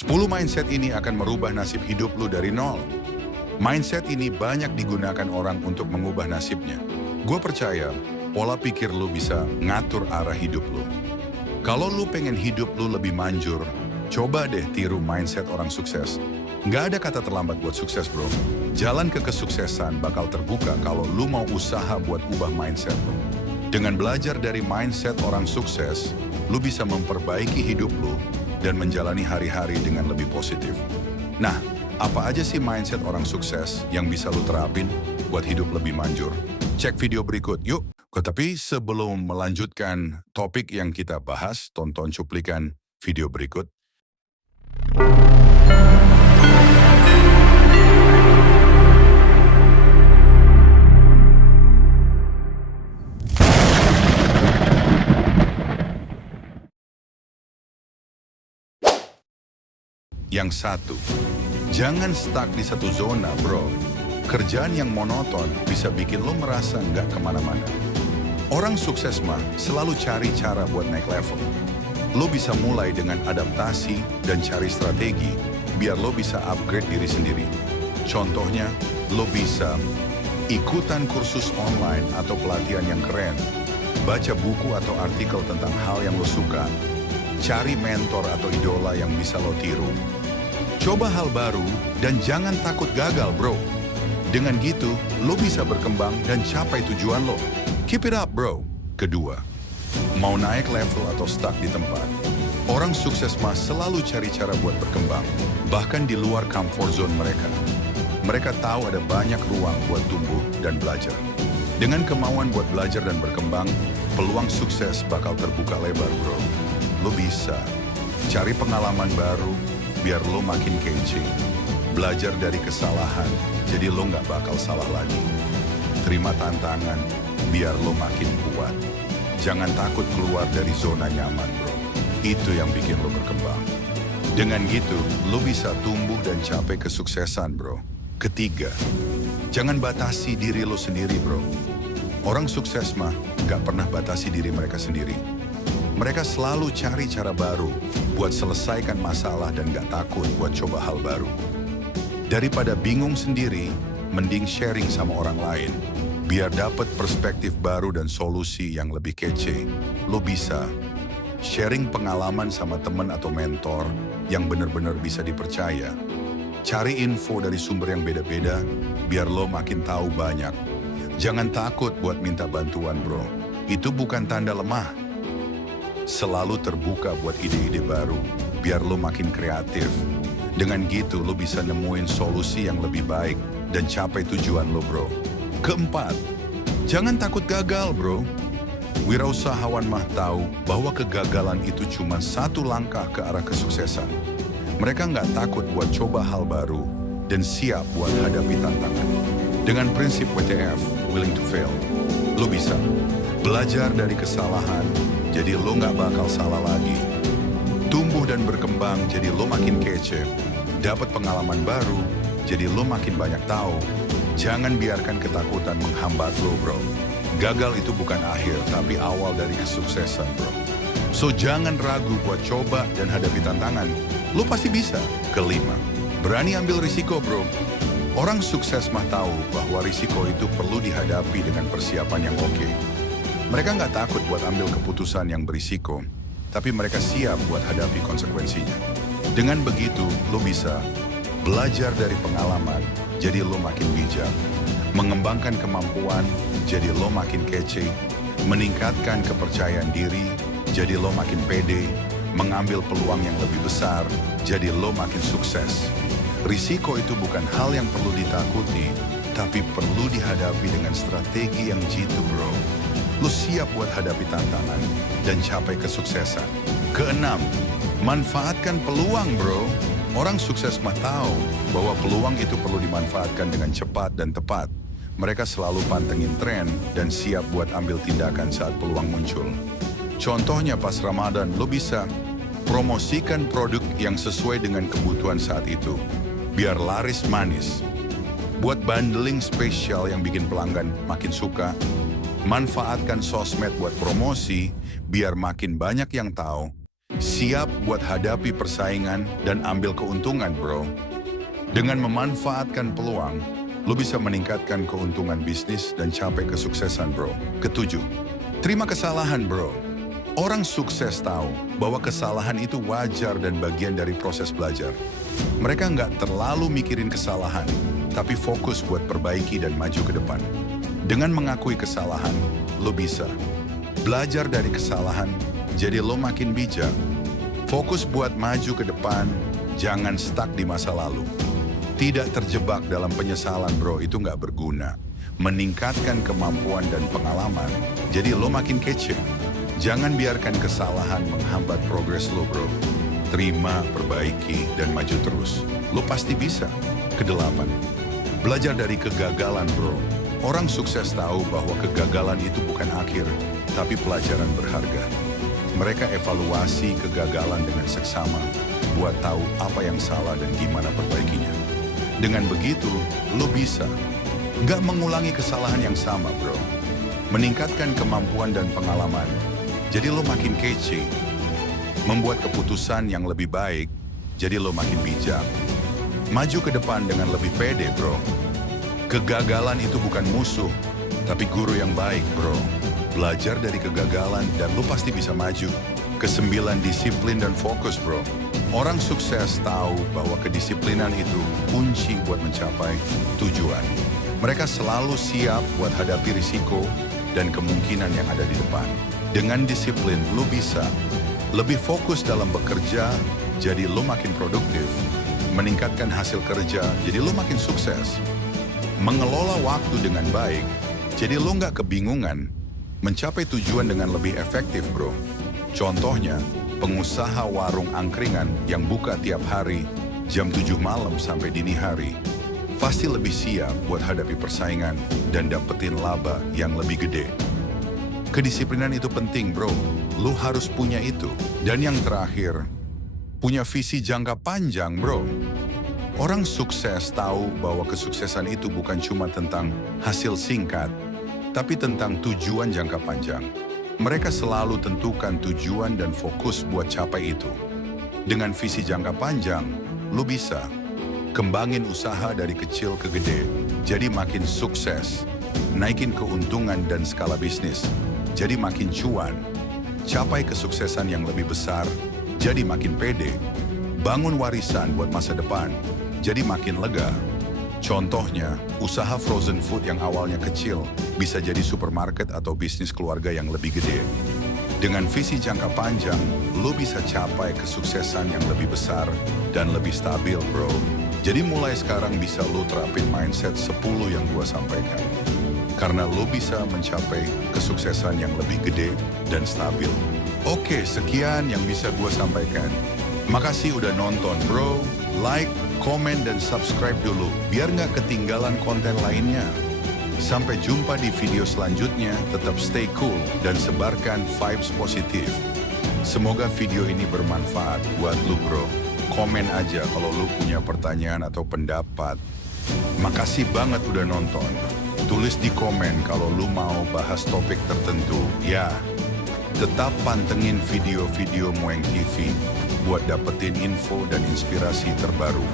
10 mindset ini akan merubah nasib hidup lu dari nol. Mindset ini banyak digunakan orang untuk mengubah nasibnya. Gue percaya, pola pikir lu bisa ngatur arah hidup lu. Kalau lu pengen hidup lu lebih manjur, coba deh tiru mindset orang sukses. Nggak ada kata terlambat buat sukses, bro. Jalan ke kesuksesan bakal terbuka kalau lu mau usaha buat ubah mindset lu. Dengan belajar dari mindset orang sukses, lu bisa memperbaiki hidup lu dan menjalani hari-hari dengan lebih positif. Nah, apa aja sih mindset orang sukses yang bisa lu terapin buat hidup lebih manjur? Cek video berikut, yuk! Tapi sebelum melanjutkan topik yang kita bahas, tonton cuplikan video berikut. Yang satu, jangan stuck di satu zona, bro. Kerjaan yang monoton bisa bikin lo merasa nggak kemana-mana. Orang sukses mah selalu cari cara buat naik level. Lo bisa mulai dengan adaptasi dan cari strategi biar lo bisa upgrade diri sendiri. Contohnya, lo bisa ikutan kursus online atau pelatihan yang keren, baca buku atau artikel tentang hal yang lo suka, cari mentor atau idola yang bisa lo tiru. Coba hal baru dan jangan takut gagal, bro. Dengan gitu, lo bisa berkembang dan capai tujuan lo. Keep it up, bro. Kedua, mau naik level atau stuck di tempat? Orang sukses mah selalu cari cara buat berkembang, bahkan di luar comfort zone mereka. Mereka tahu ada banyak ruang buat tumbuh dan belajar. Dengan kemauan buat belajar dan berkembang, peluang sukses bakal terbuka lebar, bro. Lo bisa cari pengalaman baru biar lo makin kece. Belajar dari kesalahan, jadi lo nggak bakal salah lagi. Terima tantangan, biar lo makin kuat. Jangan takut keluar dari zona nyaman, bro. Itu yang bikin lo berkembang. Dengan gitu, lo bisa tumbuh dan capai kesuksesan, bro. Ketiga, jangan batasi diri lo sendiri, bro. Orang sukses mah nggak pernah batasi diri mereka sendiri. Mereka selalu cari cara baru buat selesaikan masalah dan gak takut buat coba hal baru. Daripada bingung sendiri, mending sharing sama orang lain. Biar dapat perspektif baru dan solusi yang lebih kece. Lo bisa sharing pengalaman sama teman atau mentor yang benar-benar bisa dipercaya. Cari info dari sumber yang beda-beda biar lo makin tahu banyak. Jangan takut buat minta bantuan, bro. Itu bukan tanda lemah. Selalu terbuka buat ide-ide baru, biar lo makin kreatif. Dengan gitu, lo bisa nemuin solusi yang lebih baik dan capai tujuan lo, bro. Keempat, jangan takut gagal, bro. Wirausahawan mah tahu bahwa kegagalan itu cuma satu langkah ke arah kesuksesan. Mereka nggak takut buat coba hal baru dan siap buat hadapi tantangan. Dengan prinsip WTF, willing to fail, lo bisa belajar dari kesalahan, jadi lo nggak bakal salah lagi. Tumbuh dan berkembang, jadi lo makin kece. Dapat pengalaman baru, jadi lo makin banyak tahu. Jangan biarkan ketakutan menghambat lo, bro. Gagal itu bukan akhir, tapi awal dari kesuksesan, bro. So jangan ragu buat coba dan hadapi tantangan. Lo pasti bisa. Kelima, berani ambil risiko, bro. Orang sukses mah tahu bahwa risiko itu perlu dihadapi dengan persiapan yang oke. Mereka nggak takut buat ambil keputusan yang berisiko, tapi mereka siap buat hadapi konsekuensinya. Dengan begitu, lo bisa belajar dari pengalaman, jadi lo makin bijak. Mengembangkan kemampuan, jadi lo makin kece. Meningkatkan kepercayaan diri, jadi lo makin pede. Mengambil peluang yang lebih besar, jadi lo makin sukses. Risiko itu bukan hal yang perlu ditakuti, tapi perlu dihadapi dengan strategi yang jitu, bro. Lo siap buat hadapi tantangan dan capai kesuksesan. Keenam, manfaatkan peluang, bro. Orang sukses mah tahu bahwa peluang itu perlu dimanfaatkan dengan cepat dan tepat. Mereka selalu pantengin tren dan siap buat ambil tindakan saat peluang muncul. Contohnya pas Ramadan, lo bisa promosikan produk yang sesuai dengan kebutuhan saat itu, biar laris manis. Buat bundling spesial yang bikin pelanggan makin suka. Manfaatkan sosmed buat promosi, biar makin banyak yang tahu. Siap buat hadapi persaingan dan ambil keuntungan, bro. Dengan memanfaatkan peluang, lo bisa meningkatkan keuntungan bisnis dan capai kesuksesan, bro. Ketujuh, terima kesalahan, bro. Orang sukses tahu bahwa kesalahan itu wajar dan bagian dari proses belajar. Mereka nggak terlalu mikirin kesalahan, tapi fokus buat perbaiki dan maju ke depan. Dengan mengakui kesalahan, lo bisa belajar dari kesalahan, jadi lo makin bijak. Fokus buat maju ke depan, jangan stuck di masa lalu. Tidak terjebak dalam penyesalan, bro, itu nggak berguna. Meningkatkan kemampuan dan pengalaman, jadi lo makin kece. Jangan biarkan kesalahan menghambat progres lo, bro. Terima, perbaiki, dan maju terus. Lo pasti bisa. Kedelapan, belajar dari kegagalan, bro. Orang sukses tahu bahwa kegagalan itu bukan akhir, tapi pelajaran berharga. Mereka evaluasi kegagalan dengan seksama, buat tahu apa yang salah dan gimana perbaikinya. Dengan begitu, lo bisa nggak mengulangi kesalahan yang sama, bro. Meningkatkan kemampuan dan pengalaman, jadi lo makin kece. Membuat keputusan yang lebih baik, jadi lo makin bijak. Maju ke depan dengan lebih pede, bro. Kegagalan itu bukan musuh, tapi guru yang baik, bro. Belajar dari kegagalan dan lo pasti bisa maju. Kesembilan, disiplin dan fokus, bro. Orang sukses tahu bahwa kedisiplinan itu kunci buat mencapai tujuan. Mereka selalu siap buat hadapi risiko dan kemungkinan yang ada di depan. Dengan disiplin, lo bisa lebih fokus dalam bekerja, jadi lo makin produktif. Meningkatkan hasil kerja, jadi lo makin sukses. Mengelola waktu dengan baik, jadi lo nggak kebingungan. Mencapai tujuan dengan lebih efektif, bro. Contohnya, pengusaha warung angkringan yang buka tiap hari, jam 7 malam sampai dini hari, pasti lebih siap buat hadapi persaingan dan dapetin laba yang lebih gede. Kedisiplinan itu penting, bro. Lo harus punya itu. Dan yang terakhir, punya visi jangka panjang, bro. Orang sukses tahu bahwa kesuksesan itu bukan cuma tentang hasil singkat, tapi tentang tujuan jangka panjang. Mereka selalu tentukan tujuan dan fokus buat capai itu. Dengan visi jangka panjang, lo bisa kembangin usaha dari kecil ke gede, jadi makin sukses. Naikin keuntungan dan skala bisnis, jadi makin cuan. Capai kesuksesan yang lebih besar, jadi makin pede. Bangun warisan buat masa depan, jadi makin lega. Contohnya, usaha frozen food yang awalnya kecil bisa jadi supermarket atau bisnis keluarga yang lebih gede. Dengan visi jangka panjang, lo bisa capai kesuksesan yang lebih besar dan lebih stabil, bro. Jadi mulai sekarang bisa lo terapin mindset 10 yang gua sampaikan. Karena lo bisa mencapai kesuksesan yang lebih gede dan stabil. Oke, sekian yang bisa gua sampaikan. Makasih udah nonton, bro. Like, komen, dan subscribe dulu, biar nggak ketinggalan konten lainnya. Sampai jumpa di video selanjutnya, tetap stay cool dan sebarkan vibes positif. Semoga video ini bermanfaat buat lu, bro. Komen aja kalau lu punya pertanyaan atau pendapat. Makasih banget udah nonton. Tulis di komen kalau lu mau bahas topik tertentu. Ya, tetap pantengin video-video Moeng TV buat dapetin info dan inspirasi terbaru.